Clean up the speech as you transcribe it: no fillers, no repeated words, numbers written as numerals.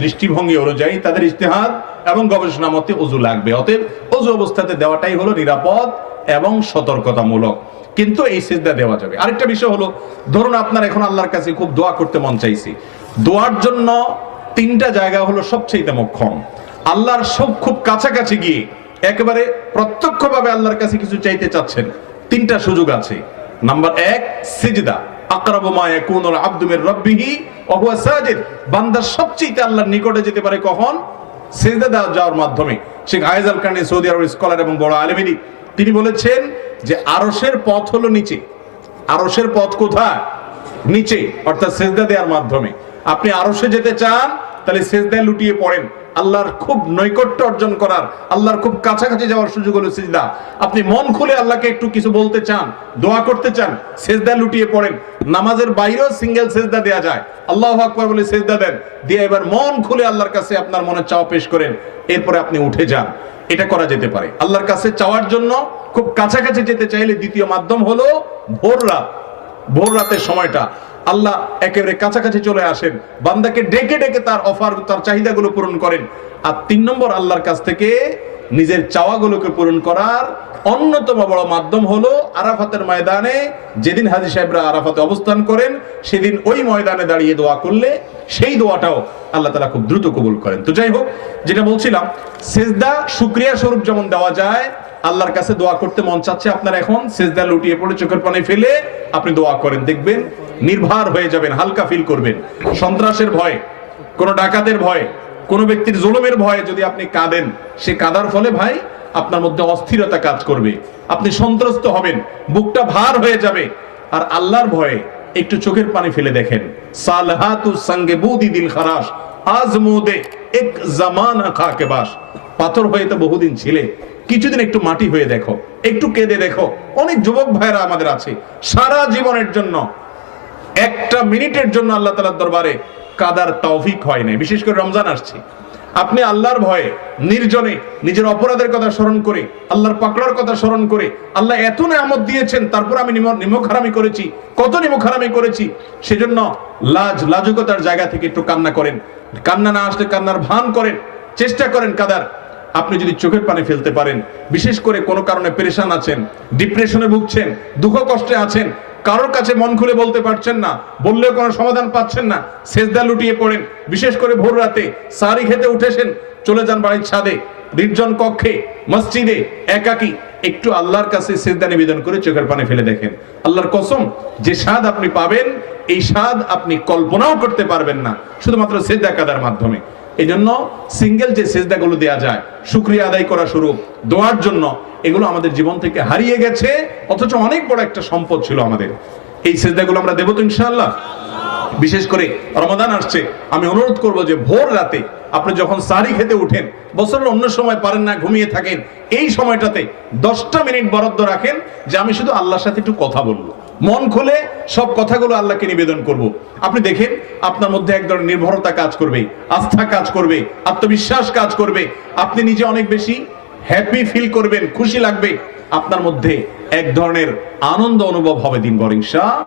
দৃষ্টিভঙ্গি অনুযায়ী তাদের ইজতিহাদ এবং গবেষণা মতে ওযু লাগবে। অতএব ওযু অবস্থাতে দেওয়াটাই হলো নিরাপদ এবং সতর্কতামূলক, কিন্তু এই সিজদা দেওয়া যাবে। আরেকটা বিষয় হলো, ধরুন আপনার এখন আল্লাহর কাছে খুব দোয়া করতে মন চাইছে। দোয়ার জন্য তিনটা জায়গা হলো সবচেয়ে মোক্ষম। আল্লাহর সব খুব কাছাকাছি গিয়ে একেবারে প্রত্যক্ষভাবে আল্লাহর কাছে কিছু চাইতে চাচ্ছেন, তিনটা সুযোগ আছে। নাম্বার 1, সিজদা। আকরাবু মা ইয়াকুনুল আবদু মির রাব্বিহি ওয়া হুয়া সাজিদ। বান্দা সবচেয়ে আল্লাহর নিকটে যেতে পারে কখন? সিজদা যাওয়ার মাধ্যমে। শেখ আয়েজ আল কারনি, সৌদি আরবের স্কলার এবং বড় আলেম, তিনি বলেছেন যে আরশের পথ হলো নিচে। আরশের পথ কোথায়? নিচে, অর্থাৎ সিজদা দেওয়ার মাধ্যমে। আপনি আরশে যেতে চান, তাহলে সিজদায় লুটিয়ে পড়েন। আল্লাহর খুব নৈকট্য অর্জন করার, আল্লাহর খুব কাছাকাছি যাওয়ার সুযোগ হলো সিজদা। আপনি মন খুলে আল্লাহকে একটু কিছু বলতে চান, দোয়া করতে চান, সিজদায় লুটিয়ে পড়েন। নামাজের বাইরেও সিঙ্গেল সিজদা দেয়া যায়। আল্লাহু আকবার বলে সিজদা দেন, দিয়ে এবার মন খুলে আল্লাহর কাছে আপনার মনের চাওয়া পেশ করেন, এরপরে আপনি উঠে যান। এটা করা যেতে পারে। আল্লাহর কাছে চাওয়ার জন্য খুব কাছাকাছি যেতে চাইলে দ্বিতীয় মাধ্যম হলো ভোর রাত। ভোর রাতের সময়টা আল্লাহ একেবারে কাছাকাছি চলে আসেন, বান্দাকে ডেকে ডেকে তার অফার, তার চাহিদাগুলো পূরণ করেন। আর 3 নম্বর, আল্লাহর কাছ থেকে নিজের চাওয়াগুলোকে পূরণ করার অন্যতম বড় মাধ্যম হলো আরাফাতের ময়দানে। যেদিন হাজী সাহেবরা আরাফাতে অবস্থান করেন, সেদিন ওই ময়দানে দাঁড়িয়ে দোয়া করলে সেই দোয়াটাও আল্লাহ তাআলা খুব দ্রুত কবুল করেন। তো যাই হোক, যেটা বলছিলাম, সিজদা শুকরিয়া স্বরূপ যেমন দেওয়া যায়, আল্লাহর কাছে দোয়া করতে মন চাচ্ছে আপনার, এখন সিজদা লুটিয়ে পড়ে চোখের পানি ফেলে আপনি দোয়া করেন, দেখবেন নির্ভার হয়ে যাবেন, হালকা ফিল করবেন। সন্ত্রাসের ভয়ে, কোন ডাকাতের ভয়ে, কোন ব্যক্তির জুলুমের ভয়ে যদি আপনি কাঁদেন, সে কাঁদার ফলে ভাই আপনার মধ্যে অস্থিরতা কাজ করবে, আপনি সন্ত্রস্ত হবেন, বুকটা ভার হয়ে যাবে। আর আল্লাহর ভয়ে একটু চোখের পানি ফেলে দেখেন, সালহাতু সঙ্গে বুদি দিল খারাস আজমুদে এক জামানা খাকে বাস। পাথর হয়ে তো বহুদিন ছিলে, কিছুদিন একটু মাটি হয়ে দেখো, একটু কেঁদে দেখো। অনেক যুবক ভাইরা আমাদের আছে, সারা জীবনের জন্য একটা মিনিটের জন্য আল্লাহ তাআলার দরবারে কাদার তৌফিক হয় নাই। বিশেষ করে রমজান আসছে, আপনি আল্লাহর ভয়ে নির্জনে নিজের অপরাধের কথা স্মরণ করে, আল্লাহর পাকড়ার কথা স্মরণ করে, আল্লাহ এত নিয়ামত দিয়েছেন, তারপর আমি নিমক হারামি করেছি, কত নিমক হারামি করেছি, সেজন্য লাজুকতার জায়গা থেকে একটু কান্না করেন। কান্না না আসলে কান্নার ভান করেন, চেষ্টা করেন কাদার। আপনি যদি চোখের পানি ফেলতে পারেন, বিশেষ করে কোনো কারণে পেরেশান আছেন, ডিপ্রেশনে ভুগছেন, দুঃখ কষ্টে আছেন, কারোর কাছে মন খুলে বলতে পারছেন না, বললেও কোনো সমাধান পাচ্ছেন না, সিজদা লুটিয়ে পড়েন। বিশেষ করে ভোর রাতে সারি খেতে উঠেছেন, চলে যান বাড়ির ছাদে, নির্জন কক্ষে, মসজিদে, একাকী, একটু আল্লাহর কাছে সিজদা নিবেদন করে চোখের পানি ফেলে দেখেন। আল্লাহর কসম, যে স্বাদ আপনি পাবেন, এই স্বাদ আপনি কল্পনাও করতে পারবেন না, শুধুমাত্র সিজদা কাদার মাধ্যমে। এই জন্য সিঙ্গেল যে সিজদাগুলো দেয়া যায় শুকরিয়া আদায় করা স্বরূপ, দোয়ার জন্য, এগুলো আমাদের জীবন থেকে হারিয়ে গেছে, অথচ অনেক বড় একটা সম্পদ ছিল আমাদের। এই সিজদাগুলো আমরা দেব তো ইনশাআল্লাহ। বিশেষ করে রমাদান আসছে, আমি অনুরোধ করব যে ভোর রাতে আপনি যখন সাহরি খেতে উঠেন, বছরের অন্য সময় পারেন না, ঘুমিয়ে থাকেন, এই সময়টাতে 10টা মিনিট বরাদ্দ রাখেন যে আমি শুধু আল্লাহর সাথে একটু কথা বলবো, মন খুলে সব কথাগুলো আল্লাহকে নিবেদন করব। আপনি দেখেন আপনার মধ্যে এক ধরনের নির্ভরতা কাজ করবে, আস্থা কাজ করবে, আত্মবিশ্বাস কাজ করবে, আপনি নিজে অনেক বেশি হ্যাপি ফিল করবেন, খুশি লাগবে, আপনার মধ্যে এক ধরনের আনন্দ অনুভব হবে দিনভর ইনশাআল্লাহ।